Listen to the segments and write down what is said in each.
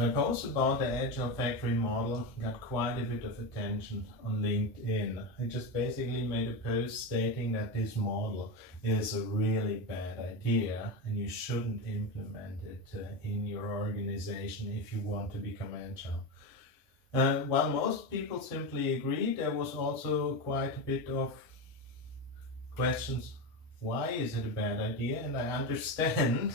My post about the Agile Factory Model got quite a bit of attention on LinkedIn. I just basically made a post stating that this model is a really bad idea and you shouldn't implement it in your organization if you want to become agile. While most people simply agree, there was also quite a bit of questions. Why is it a bad idea? And I understand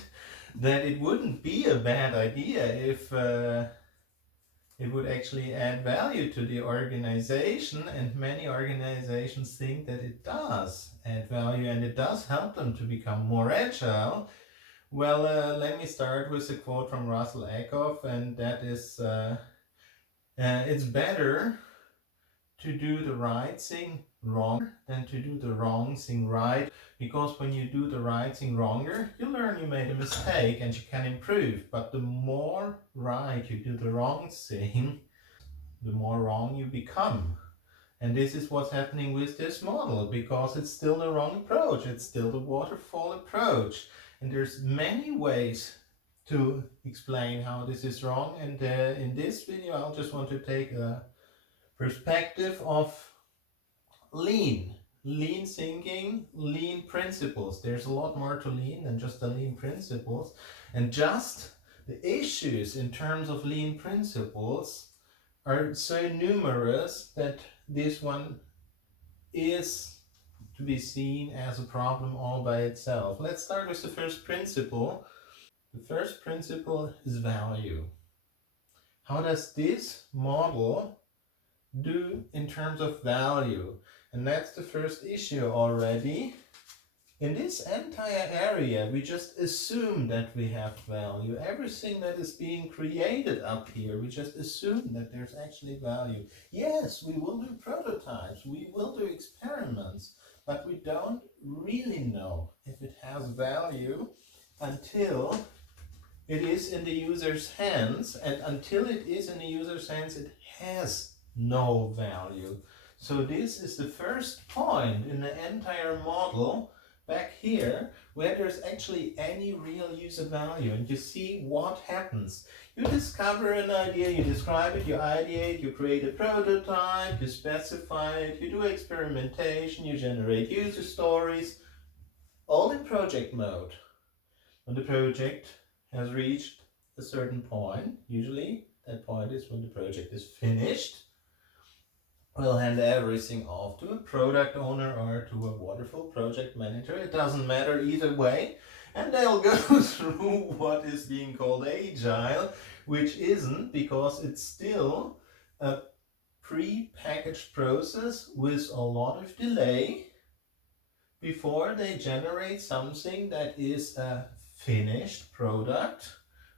that it wouldn't be a bad idea if it would actually add value to the organization, and many organizations think that it does add value and it does help them to become more agile. Well, let me start with a quote from Russell Ackoff, and that is it's better to do the right thing wrong than to do the wrong thing right, because when you do the right thing wronger, you learn you made a mistake and you can improve. But the more right you do the wrong thing, the more wrong you become. And this is what's happening with this model, because it's still the wrong approach. It's still the waterfall approach. And there's many ways to explain how this is wrong. And in this video, I'll just want to take a perspective of lean thinking, lean principles. There's a lot more to lean than just the lean principles. And just the issues in terms of lean principles are so numerous that this one is to be seen as a problem all by itself. Let's start with the first principle. The first principle is value. How does this model do in terms of value? And that's the first issue already. In this entire area, we just assume that we have value. Everything that is being created up here, we just assume that there's actually value. Yes, we will do prototypes, we will do experiments, but we don't really know if it has value until it is in the user's hands, and until it is in the user's hands, it has no value. So this is the first point in the entire model back here where there's actually any real user value. And you see what happens. You discover an idea, you describe it, you ideate, you create a prototype, you specify it, you do experimentation, you generate user stories, all in project mode. When the project has reached a certain point, usually that point is when the project is finished, we'll hand everything off to a product owner or to a waterfall project manager. It doesn't matter either way. And they'll go through what is being called agile, which isn't, because it's still a pre-packaged process with a lot of delay before they generate something that is a finished product,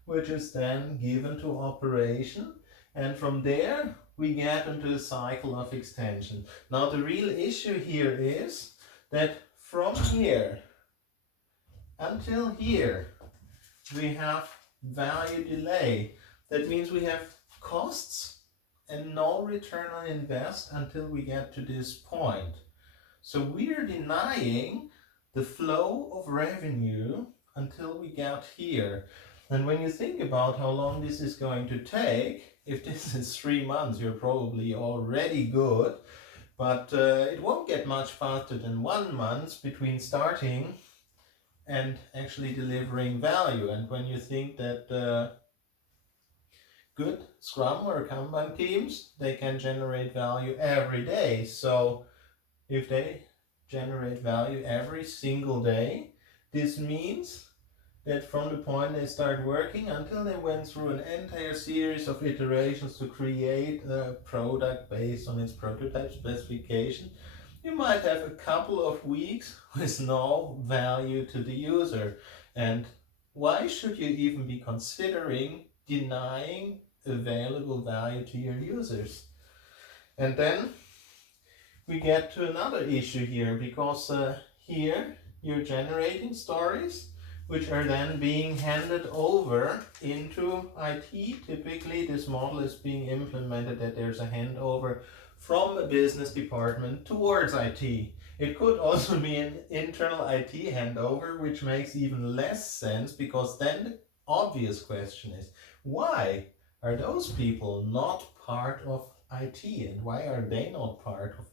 which is then given to operation. And from there, we get into a cycle of extension. Now, the real issue here is that from here until here, we have value delay. That means we have costs and no return on invest until we get to this point. So we are denying the flow of revenue until we get here. And when you think about how long this is going to take, if this is 3 months, you're probably already good, but it won't get much faster than 1 month between starting and actually delivering value. And when you think that good Scrum or Kanban teams, they can generate value every day. So if they generate value every single day, this means that from the point they start working until they went through an entire series of iterations to create a product based on its prototype specification, you might have a couple of weeks with no value to the user. And why should you even be considering denying available value to your users? And then we get to another issue here, because here you're generating stories which are then being handed over into IT. Typically, this model is being implemented that there's a handover from a business department towards IT. It could also be an internal IT handover, which makes even less sense, because then the obvious question is, why are those people not part of IT, and why are they not part of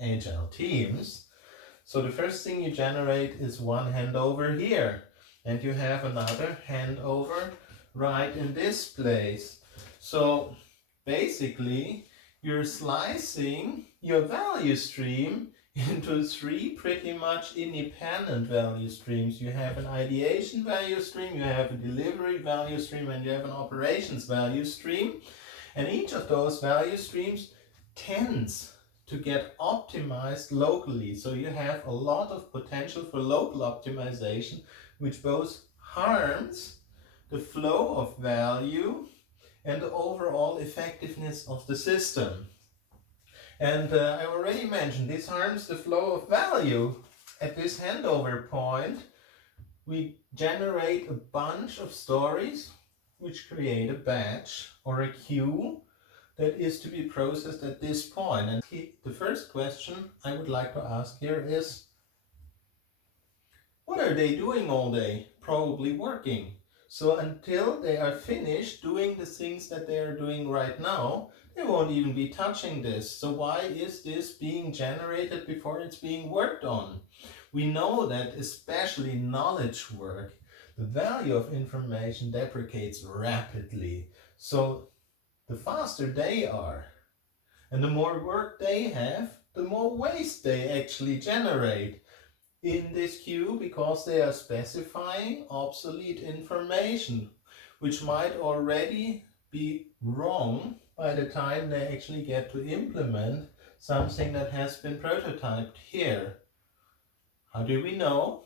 agile teams? So the first thing you generate is one handover here, and you have another handover right in this place. So basically, you're slicing your value stream into three pretty much independent value streams. You have an ideation value stream, you have a delivery value stream, and you have an operations value stream. And each of those value streams tends to get optimized locally. So you have a lot of potential for local optimization, which both harms the flow of value and the overall effectiveness of the system. And I already mentioned this harms the flow of value. At this handover point, we generate a bunch of stories which create a batch or a queue that is to be processed at this point. And the first question I would like to ask here is, what are they doing all day? Probably working. So until they are finished doing the things that they are doing right now, they won't even be touching this. So why is this being generated before it's being worked on? We know that especially knowledge work, the value of information deprecates rapidly. So the faster they are and the more work they have, the more waste they actually generate in this queue, because they are specifying obsolete information, which might already be wrong by the time they actually get to implement something that has been prototyped here. How do we know?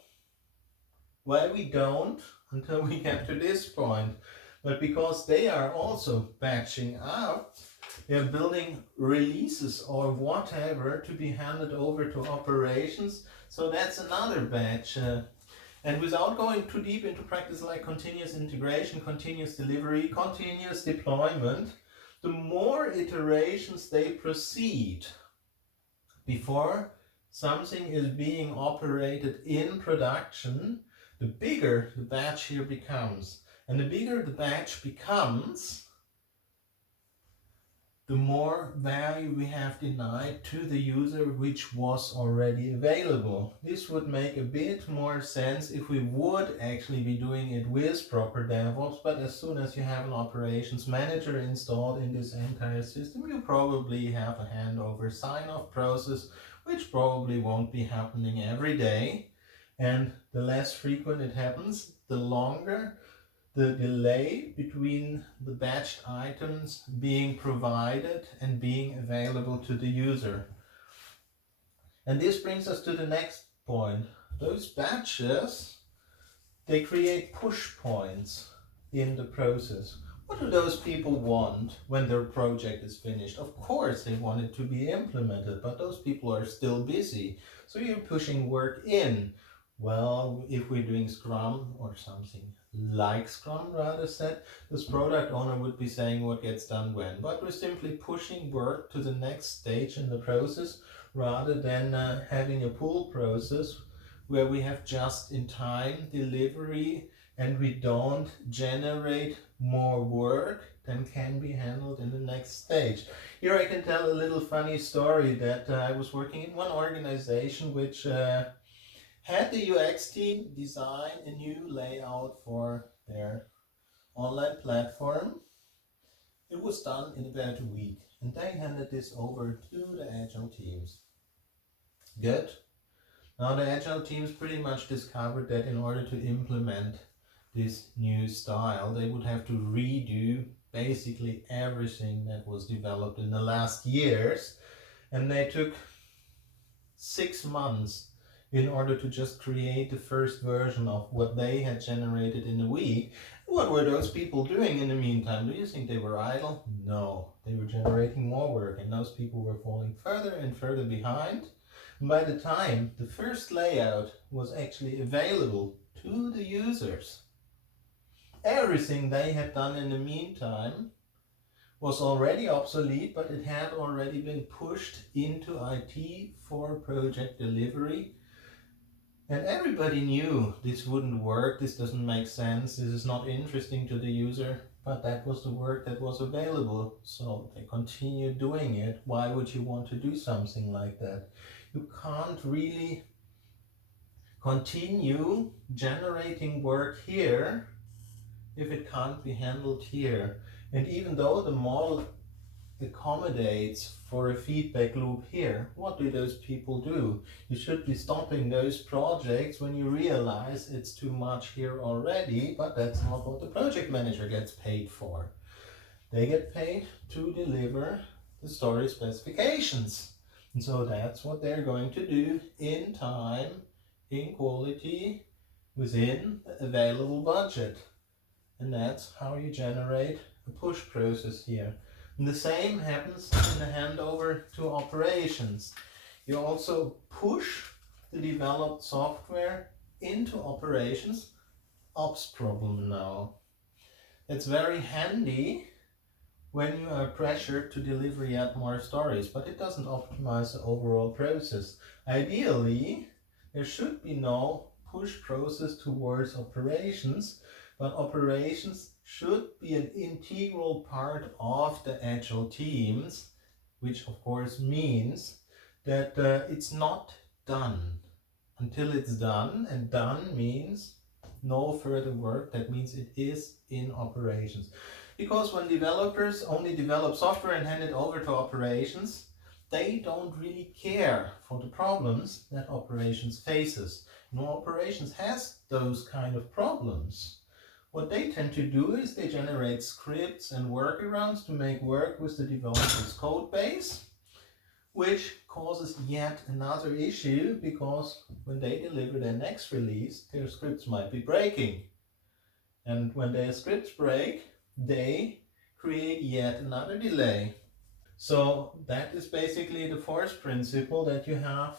Well, we don't until we get to this point. But because they are also batching out, they're building releases or whatever to be handed over to operations. So that's another batch. And without going too deep into practice like continuous integration, continuous delivery, continuous deployment, the more iterations they proceed before something is being operated in production, the bigger the batch here becomes. And the bigger the batch becomes, the more value we have denied to the user which was already available. This would make a bit more sense if we would actually be doing it with proper DevOps, but as soon as you have an operations manager installed in this entire system, you probably have a handover sign-off process, which probably won't be happening every day. And the less frequent it happens, the longer the delay between the batched items being provided and being available to the user. And this brings us to the next point. Those batches, they create push points in the process. What do those people want when their project is finished? Of course they want it to be implemented, but those people are still busy. So you're pushing work in. Well, if we're doing Scrum or something like Scrum rather said, this product owner would be saying what gets done when. But we're simply pushing work to the next stage in the process rather than having a pull process where we have just-in-time delivery and we don't generate more work than can be handled in the next stage. Here I can tell a little funny story that I was working in one organization which had the UX team design a new layout for their online platform. It was done in about a week, and they handed this over to the Agile teams. Good. Now the Agile teams pretty much discovered that in order to implement this new style, they would have to redo basically everything that was developed in the last years, and they took 6 months in order to just create the first version of what they had generated in a week. What were those people doing in the meantime? Do you think they were idle? No, they were generating more work, and those people were falling further and further behind. And by the time the first layout was actually available to the users, everything they had done in the meantime was already obsolete, but it had already been pushed into IT for project delivery. And everybody knew this wouldn't work, this doesn't make sense, this is not interesting to the user, but that was the work that was available. So they continued doing it. Why would you want to do something like that? You can't really continue generating work here if it can't be handled here. And even though the model accommodates for a feedback loop here, what do those people do? You should be stopping those projects when you realize it's too much here already, but that's not what the project manager gets paid for. They get paid to deliver the story specifications. And so that's what they're going to do in time, in quality, within the available budget. And that's how you generate a push process here. And the same happens in the handover to operations. You also push the developed software into operations. Ops problem now. It's very handy when you are pressured to deliver yet more stories, but it doesn't optimize the overall process. Ideally, there should be no push process towards operations, but operations should be an integral part of the Agile teams, which of course means that it's not done until it's done, and done means no further work. That means it is in operations. Because when developers only develop software and hand it over to operations, they don't really care for the problems that operations faces. No, operations has those kind of problems. What they tend to do is they generate scripts and workarounds to make work with the developer's code base, which causes yet another issue, because when they deliver their next release, their scripts might be breaking. And when their scripts break, they create yet another delay. So that is basically the fourth principle, that you have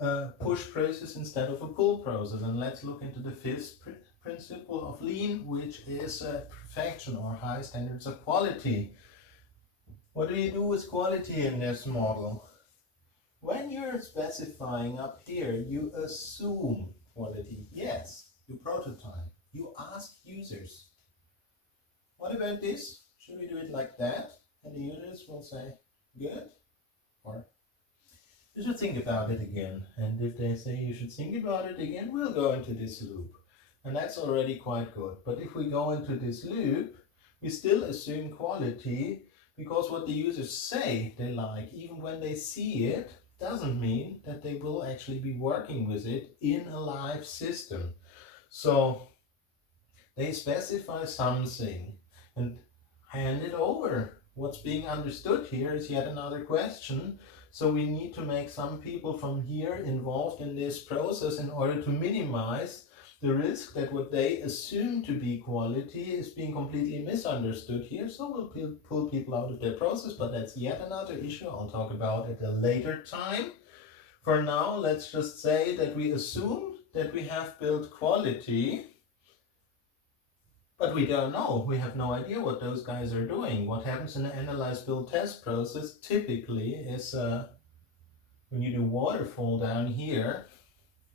a push process instead of a pull process. And let's look into the fifth principle of lean, which is perfection or high standards of quality. What do you do with quality in this model? When you're specifying up here, you assume quality. Yes, you prototype. You ask users, what about this? Should we do it like that? And the users will say, good, or you should think about it again. And if they say you should think about it again, we'll go into this loop. And that's already quite good. But if we go into this loop, we still assume quality, because what the users say they like, even when they see it, doesn't mean that they will actually be working with it in a live system. So they specify something and hand it over. What's being understood here is yet another question. So we need to make some people from here involved in this process in order to minimize the risk that what they assume to be quality is being completely misunderstood here. So we'll pull people out of their process, but that's yet another issue I'll talk about at a later time. For now, let's just say that we assume that we have built quality, but we don't know. We have no idea what those guys are doing. What happens in the analyze, build, test process typically is when you do waterfall down here,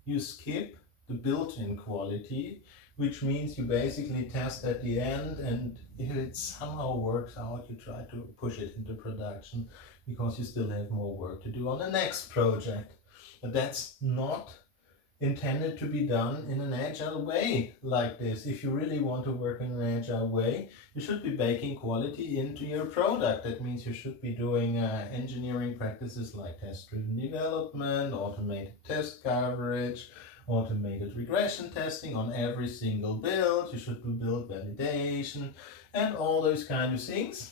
you skip the built-in quality, which means you basically test at the end, and if it somehow works out, you try to push it into production, because you still have more work to do on the next project. But that's not intended to be done in an agile way like this. If you really want to work in an agile way, you should be baking quality into your product. That means you should be doing engineering practices like test-driven development, automated test coverage, automated regression testing on every single build. You should do build validation and all those kind of things.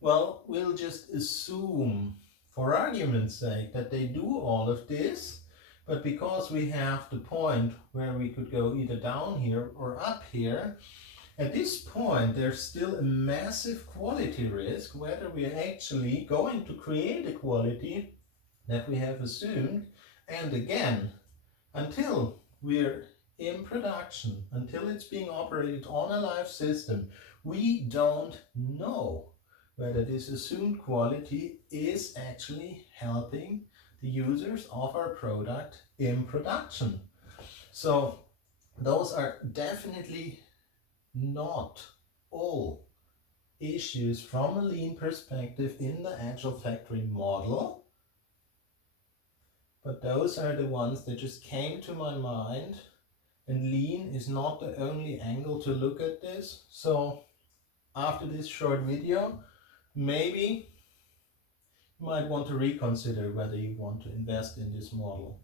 Well, we'll just assume, for argument's sake, that they do all of this, but because we have the point where we could go either down here or up here, at this point there's still a massive quality risk whether we are actually going to create a quality that we have assumed. And again, until we're in production, until it's being operated on a live system, we don't know whether this assumed quality is actually helping the users of our product in production. So those are definitely not all issues from a lean perspective in the Agile Factory Model, but those are the ones that just came to my mind, and lean is not the only angle to look at this. So after this short video, maybe you might want to reconsider whether you want to invest in this model.